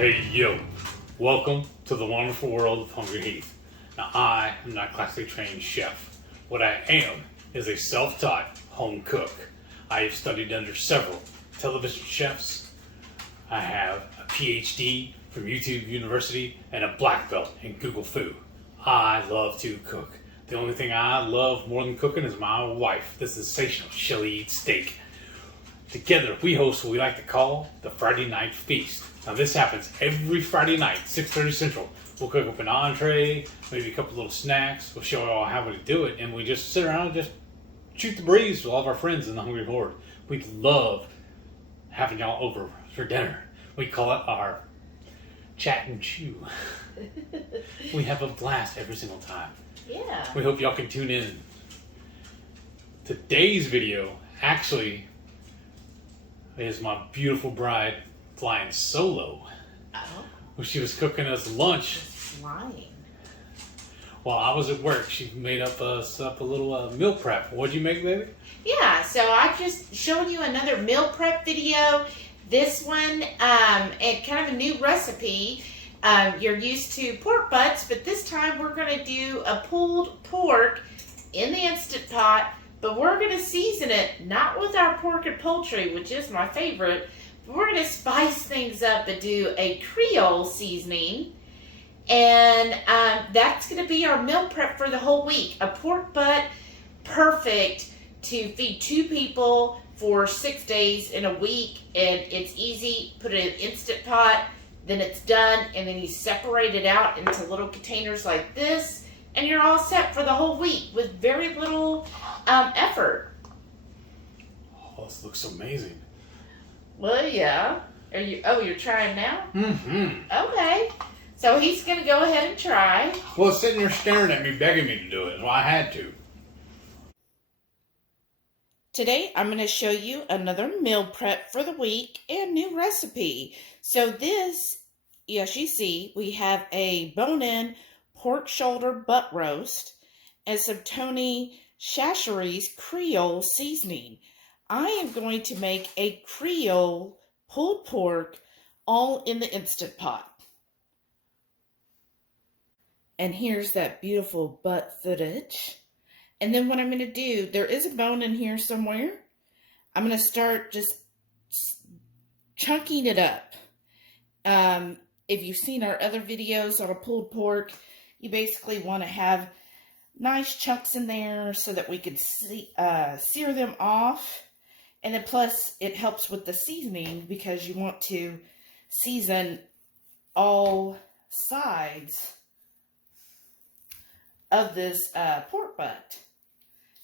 Hey yo, welcome to the wonderful world of HungryHeath. Now I am not a classically trained chef. What I am is a self-taught home cook. I have studied under several television chefs. I have a PhD from YouTube University and a black belt in Google Food. I love to cook. The only thing I love more than cooking is my wife, the sensational Shelly eats steak. Together, we host what we like to call the Friday Night Feast. Now, this happens every Friday night, 6:30 Central. We'll cook up an entree, maybe a couple little snacks. We'll show you all how we do it, and we just sit around and just shoot the breeze with all of our friends in the Hungry Horde. We love having y'all over for dinner. We call it our chat and chew. We have a blast every single time. Yeah. We hope y'all can tune in. Today's video actually is my beautiful bride flying solo. Oh. She was cooking us lunch Flying. while I was at work. She made up us up a little meal prep. What'd you make, baby? Yeah, so I just showed you another meal prep video. This one, and kind of a new recipe. You're used to pork butts, but this time we're going to do a pulled pork in the Instant Pot, but we're going to season it, not with our pork and poultry, which is my favorite, but we're going to spice things up and do a Creole seasoning, and that's going to be our meal prep for the whole week. A pork butt, perfect to feed 2 people for 6 days in a week, and it's easy. Put it in an Instant Pot, then it's done, and then you separate it out into little containers like this, and you're all set for the whole week with very little effort. Oh, this looks amazing. Well, yeah. Are you? Oh, you're trying now? Mm-hmm. Okay. So he's gonna go ahead and try. Well, it's sitting there staring at me, begging me to do it, so I had to. Today, I'm going to show you another meal prep for the week and new recipe. So this, yes, you see, we have a bone-in pork shoulder butt roast and some Tony Chachere's Creole seasoning. I am going to make a Creole pulled pork all in the Instant Pot. And here's that beautiful butt footage. And then what I'm going to do, there is a bone in here somewhere. I'm going to start just chunking it up. If you've seen our other videos on a pulled pork, you basically want to have nice chunks in there so that we can sear them off. And then plus it helps with the seasoning because you want to season all sides of this pork butt.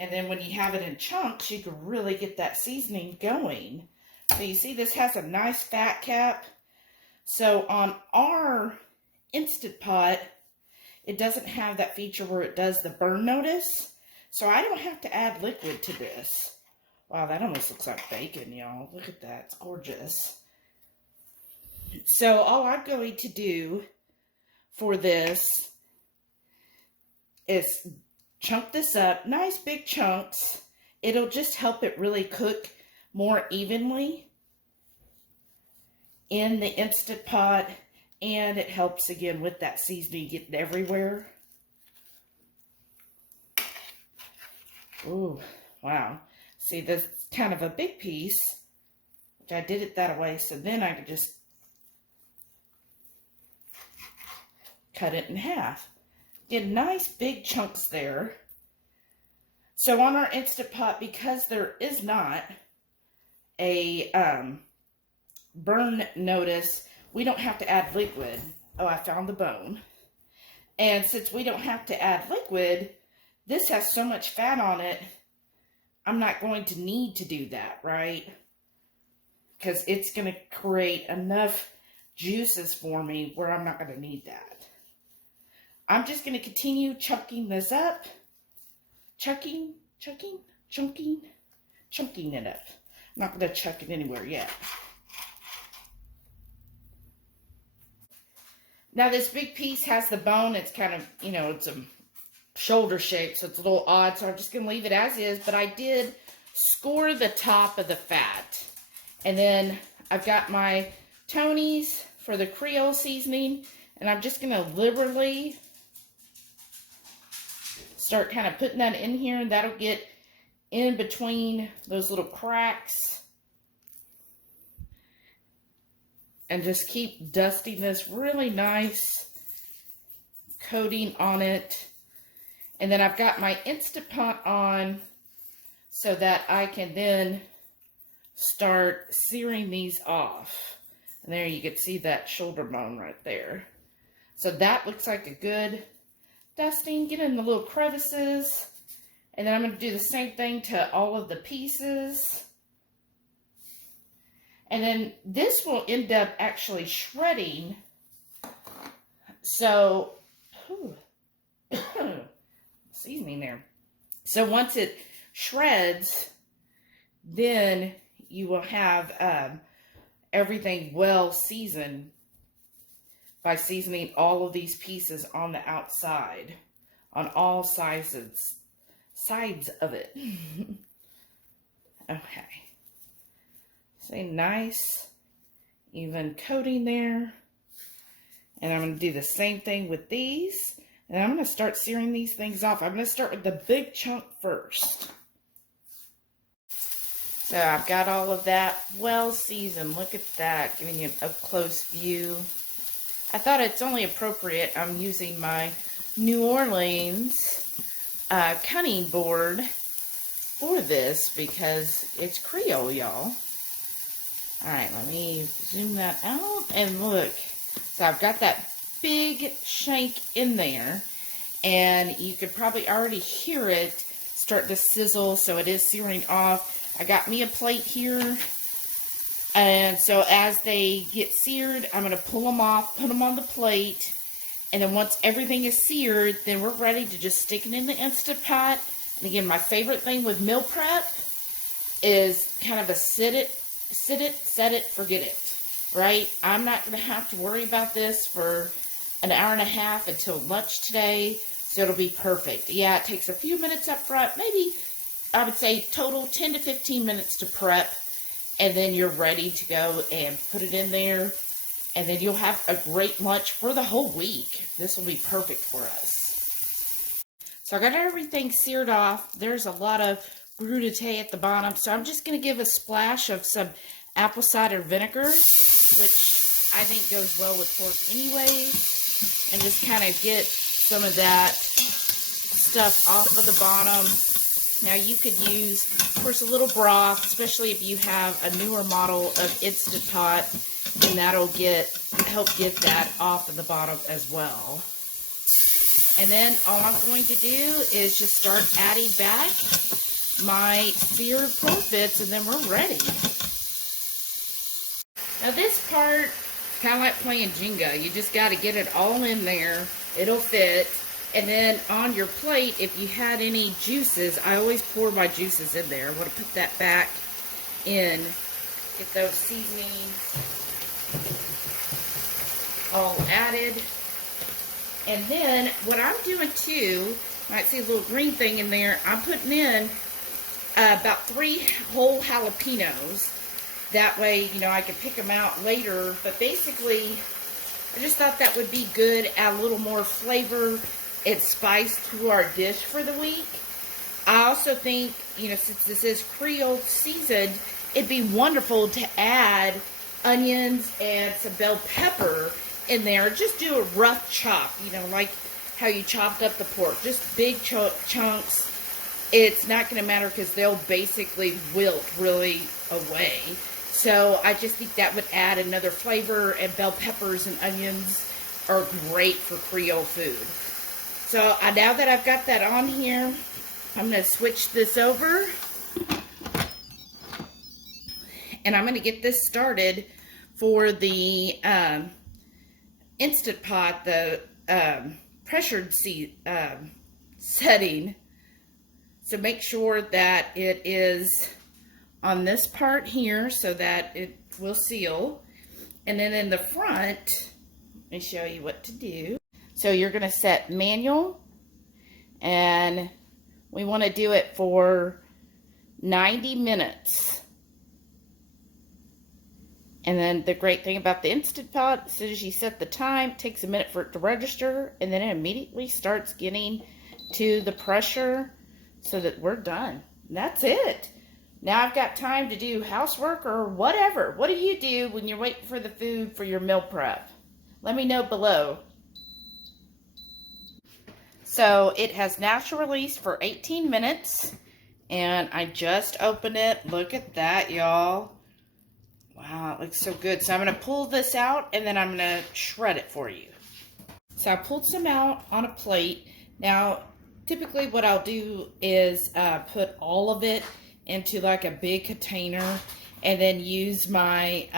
And then when you have it in chunks, you can really get that seasoning going. So you see this has a nice fat cap. So on our Instant Pot, it doesn't have that feature where it does the burn notice. So I don't have to add liquid to this. Wow, that almost looks like bacon, y'all. Look at that. It's gorgeous. So all I'm going to do for this is chunk this up, nice big chunks. It'll just help it really cook more evenly in the Instant Pot, and it helps again with that seasoning getting everywhere. Ooh, wow. See, this is kind of a big piece, which I did it that way, so then I could just cut it in half. Get nice big chunks there. So on our Instant Pot, because there is not a burn notice, we don't have to add liquid. Oh, I found the bone. And since we don't have to add liquid, this has so much fat on it, I'm not going to need to do that, right? Because it's going to create enough juices for me where I'm not going to need that. I'm just going to continue chunking this up. Chunking it up. I'm not going to chuck it anywhere yet. Now this big piece has the bone. It's kind of, you know, it's a shoulder shape, so it's a little odd. So I'm just going to leave it as is. But I did score the top of the fat. And then I've got my Tony's for the Creole seasoning, and I'm just going to liberally start kind of putting that in here, and that'll get in between those little cracks. And just keep dusting this really nice coating on it. And then I've got my Instant Pot on so that I can then start searing these off. And there you can see that shoulder bone right there. So that looks like a good dusting. Get in the little crevices. And then I'm going to do the same thing to all of the pieces. And then this will end up actually shredding. So, seasoning there. So once it shreds, then you will have everything well seasoned by seasoning all of these pieces on the outside, on all sides of it. Okay. So nice, even coating there. And I'm going to do the same thing with these. And I'm going to start searing these things off. I'm going to start with the big chunk first. So I've got all of that well seasoned. Look at that, giving you an up close view. I thought it's only appropriate. I'm using my New Orleans cutting board for this because it's Creole, y'all. Alright, let me zoom that out and look. So I've got that big shank in there, and you could probably already hear it start to sizzle, so it is searing off. I got me a plate here, and so as they get seared, I'm going to pull them off, put them on the plate, and then once everything is seared, then we're ready to just stick it in the Instant Pot. And again, my favorite thing with meal prep is kind of a set it, forget it, right? I'm not going to have to worry about this for an hour and a half until lunch today, so it'll be perfect. Yeah, it takes a few minutes up front, maybe I would say total 10 to 15 minutes to prep, and then you're ready to go and put it in there, and then you'll have a great lunch for the whole week. This will be perfect for us. So I got everything seared off. There's a lot of crudité at the bottom, so I'm just going to give a splash of some apple cider vinegar, which I think goes well with pork anyways, and just kind of get some of that stuff off of the bottom. Now you could use, of course, a little broth, especially if you have a newer model of Instant Pot, and that'll help get that off of the bottom as well. And then all I'm going to do is just start adding back my seared pork bits, and then we're ready. Now this part is kind of like playing Jenga. You just got to get it all in there. It'll fit. And then on your plate, if you had any juices, I always pour my juices in there. I want to put that back in. Get those seasonings all added. And then what I'm doing too, you might see a little green thing in there. I'm putting in about 3 whole jalapenos. That way, you know, I can pick them out later. But basically, I just thought that would be good, add a little more flavor and spice to our dish for the week. I also think, you know, since this is Creole seasoned, it'd be wonderful to add onions and some bell pepper in there. Just do a rough chop, you know, like how you chopped up the pork. Just big chunks. It's not going to matter because they'll basically wilt really away. So I just think that would add another flavor, and bell peppers and onions are great for Creole food. So now that I've got that on here, I'm going to switch this over. And I'm going to get this started for the Instant Pot, the pressured setting. So make sure that it is on this part here so that it will seal. And then in the front, let me show you what to do. So you're going to set manual, and we want to do it for 90 minutes. And then the great thing about the Instant Pot, as soon as you set the time, it takes a minute for it to register, and then it immediately starts getting to the pressure so that we're done. And that's it. Now I've got time to do housework or whatever. What do you do when you're waiting for the food for your meal prep? Let me know below. So it has natural release for 18 minutes, and I just opened it. Look at that, y'all. Wow, it looks so good. So I'm going to pull this out, and then I'm going to shred it for you. So I pulled some out on a plate. Now, typically what I'll do is put all of it into like a big container and then use my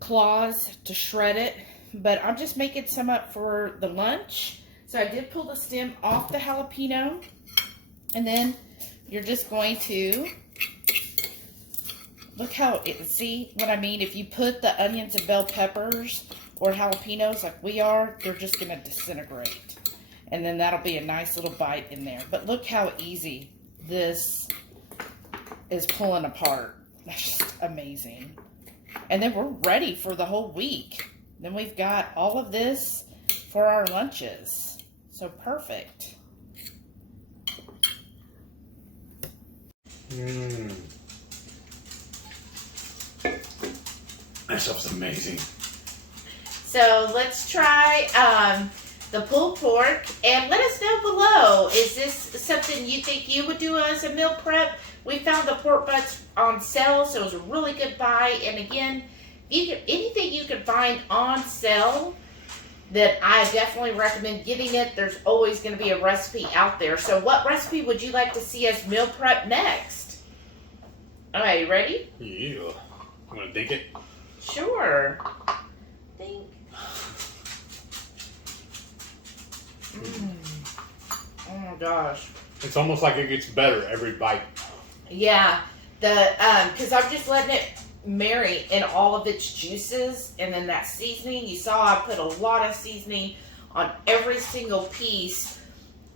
claws to shred it. But I'm just making some up for the lunch. So I did pull the stem off the jalapeno. And then you're just going to... Look how, see what I mean? If you put the onions and bell peppers or jalapenos like we are, they're just going to disintegrate. And then that'll be a nice little bite in there. But look how easy this is pulling apart. That's just amazing. And then we're ready for the whole week. Then we've got all of this for our lunches. So perfect. That stuff's amazing. So let's try the pulled pork, and let us know below, is this something you think you would do as a meal prep? We found the pork butts on sale, so it was a really good buy. And again, anything you can find on sale that I definitely recommend getting it. There's always going to be a recipe out there. So what recipe would you like to see us meal prep next? All right, you ready? Yeah. I'm going to dig it. Sure. Think. Oh my gosh. It's almost like it gets better every bite. Yeah. Because I'm just letting it marinate in all of its juices, and then that seasoning. You saw I put a lot of seasoning on every single piece,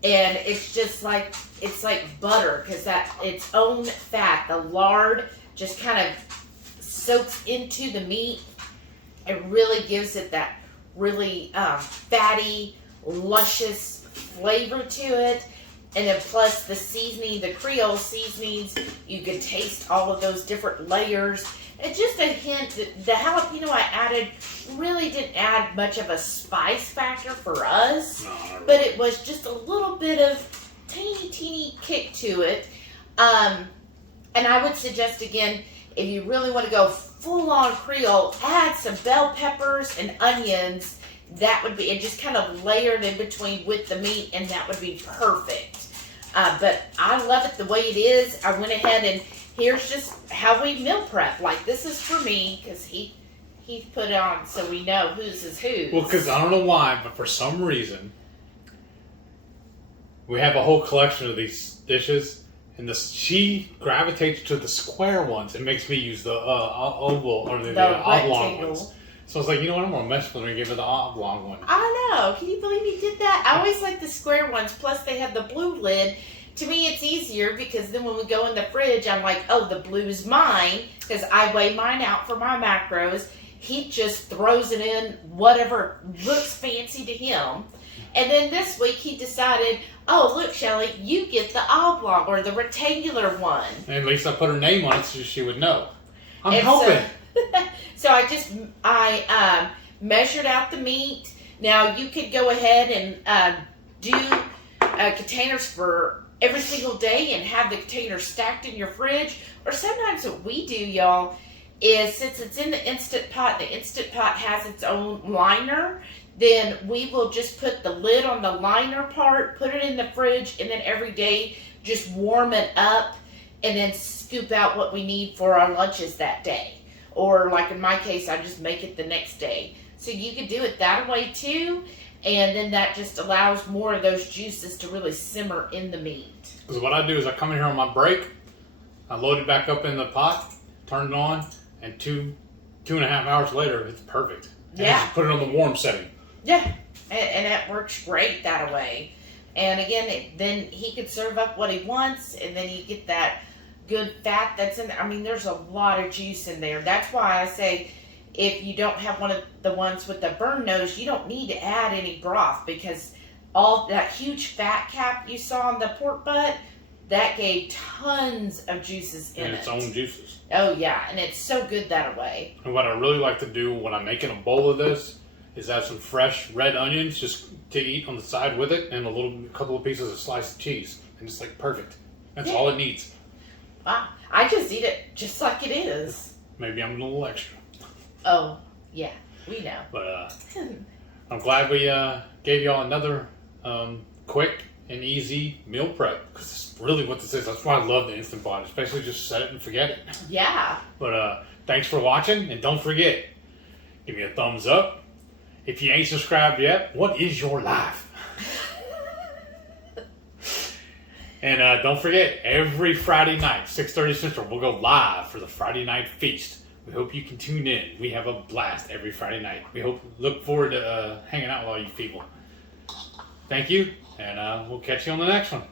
and it's just like, it's like butter, because that its own fat, the lard, just kind of soaks into the meat. It really gives it that really fatty, luscious flavor to it. And then plus the seasoning, the Creole seasonings, you can taste all of those different layers. And just a hint, the jalapeno I added really didn't add much of a spice factor for us. But it was just a little bit of teeny kick to it. And I would suggest, again, if you really want to go full-on Creole, add some bell peppers and onions. That would be, and just kind of layered in between with the meat, and that would be perfect. But I love it the way it is. I went ahead and here's just how we meal prep. Like, this is for me, because he put it on so we know whose is whose. Well, because I don't know why, but for some reason, we have a whole collection of these dishes. And she gravitates to the square ones and makes me use the oval or the oblong ones. So I was like, you know what, I'm going to mess with her and give her the oblong one. I know. Can you believe he did that? I always like the square ones. Plus, they have the blue lid. To me, it's easier because then when we go in the fridge, I'm like, oh, the blue is mine, because I weigh mine out for my macros. He just throws it in whatever looks fancy to him. And then this week he decided, oh, look, Shelly, you get the oblong or the rectangular one. And at least I put her name on it so she would know. I'm helping. So I measured out the meat. Now you could go ahead and do containers for every single day and have the containers stacked in your fridge. Or sometimes what we do, y'all, is since it's in the Instant Pot, the Instant Pot has its own liner. Then we will just put the lid on the liner part, put it in the fridge, and then every day just warm it up and then scoop out what we need for our lunches that day. Or like in my case, I just make it the next day. So you could do it that way too, and then that just allows more of those juices to really simmer in the meat. Because what I do is I come in here on my break, I load it back up in the pot, turn it on, and two and a half hours later, it's perfect. And Yeah. just put it on the warm setting. Yeah, and that works great that way. And again, then he could serve up what he wants, and then you get that good fat that's in there. I mean, there's a lot of juice in there. That's why I say if you don't have one of the ones with the burn nose, you don't need to add any broth, because all that huge fat cap you saw on the pork butt, that gave tons of juices in it. And its own juices. Oh yeah, and it's so good that way. And what I really like to do when I'm making a bowl of this is add some fresh red onions just to eat on the side with it, and a couple of pieces of sliced cheese. And it's like perfect. That's all it needs. Wow. I just eat it just like it is. Maybe I'm a little extra. Oh, yeah, we know. But I'm glad we gave y'all another quick and easy meal prep, because it's really what this is. That's why I love the Instant Pot, especially just set it and forget it. Yeah. But thanks for watching, and don't forget, give me a thumbs up. If you ain't subscribed yet, what is your life? And don't forget, every Friday night, 6:30 Central, we'll go live for the Friday Night Feast. We hope you can tune in. We have a blast every Friday night. Look forward to hanging out with all you people. Thank you, and we'll catch you on the next one.